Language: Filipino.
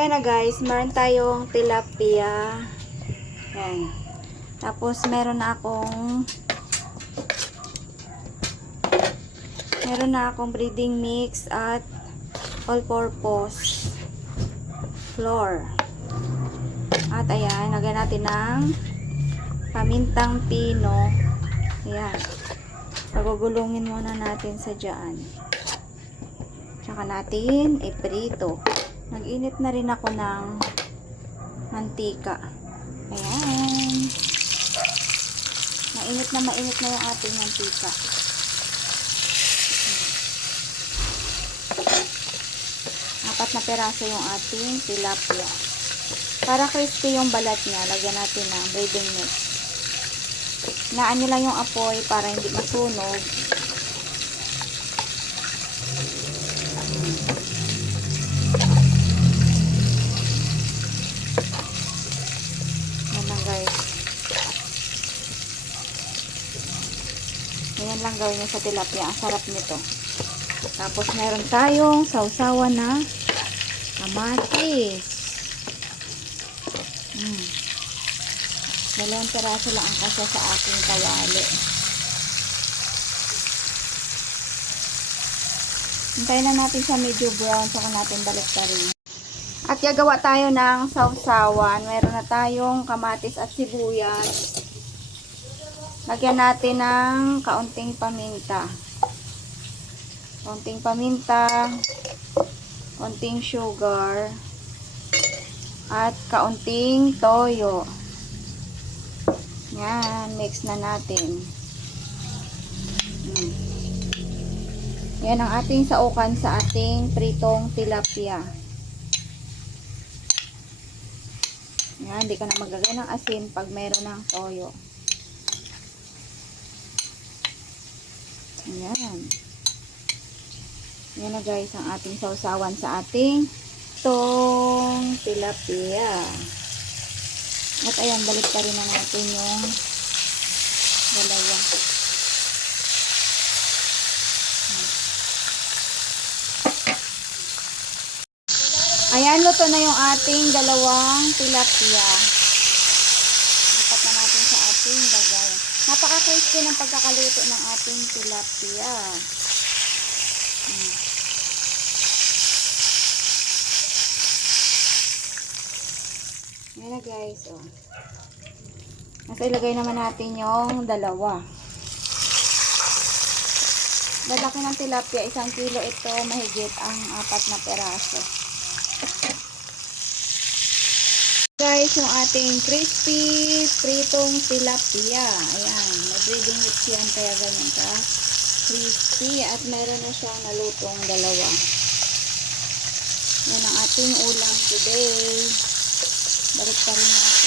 So, ayan na guys. Meron tayong tilapia. Ayan. Tapos, meron na akong breeding mix at all-purpose flour. At ayan, lagyan natin ng pamintang pino. Ayan. Pagugulungin muna natin sa dyan. Tsaka natin iprito. Nag-init na rin ako ng mantika. Ayan. Mainit na yung ating mantika. Apat na peraso yung ating tilapia. Para crispy yung balat niya, lagyan natin ng breading mix. Hinaan nyo lang yung apoy para hindi masunog. Yan lang guys. Yan lang gawin nyo sa tilapia. Ang sarap nito. Tapos meron tayong sausawan na kamatis. Dalawang peraso lang ang kasya sa aking kawali. Hintayin lang natin siya medyo brown, saka natin baliktarin. At gagawa tayo ng sausawan. Meron na tayong kamatis at sibuyas. Lagyan natin ng kaunting paminta. Kaunting sugar, at kaunting toyo. Yan, mix na natin. Yan ang ating saukan sa ating pritong tilapia. Yan, hindi ka na maglagay ng asin pag meron ng toyo. Yan. Yan na guys, ang ating sausawan sa ating tong tilapia. At ayan, balik pa rin na natin yung dalawa. Ayan, luto na yung ating dalawang tilapia. Ipat na natin sa ating bagay. Napaka-crispy ng pagkakaluto ng ating tilapia. Ayan na guys, oh. Nasa ilagay naman natin yung dalawa. Lalaki ng tilapia, 1 kilo ito, mahigit ang 4 na peraso. Guys, yung ating crispy pritong tilapia. Ayan, may breading mix yan, kaya ganun ka crispy. At meron na siyang nalutong dalawa. Yan ang ating ulam today. Balik pa rin natin.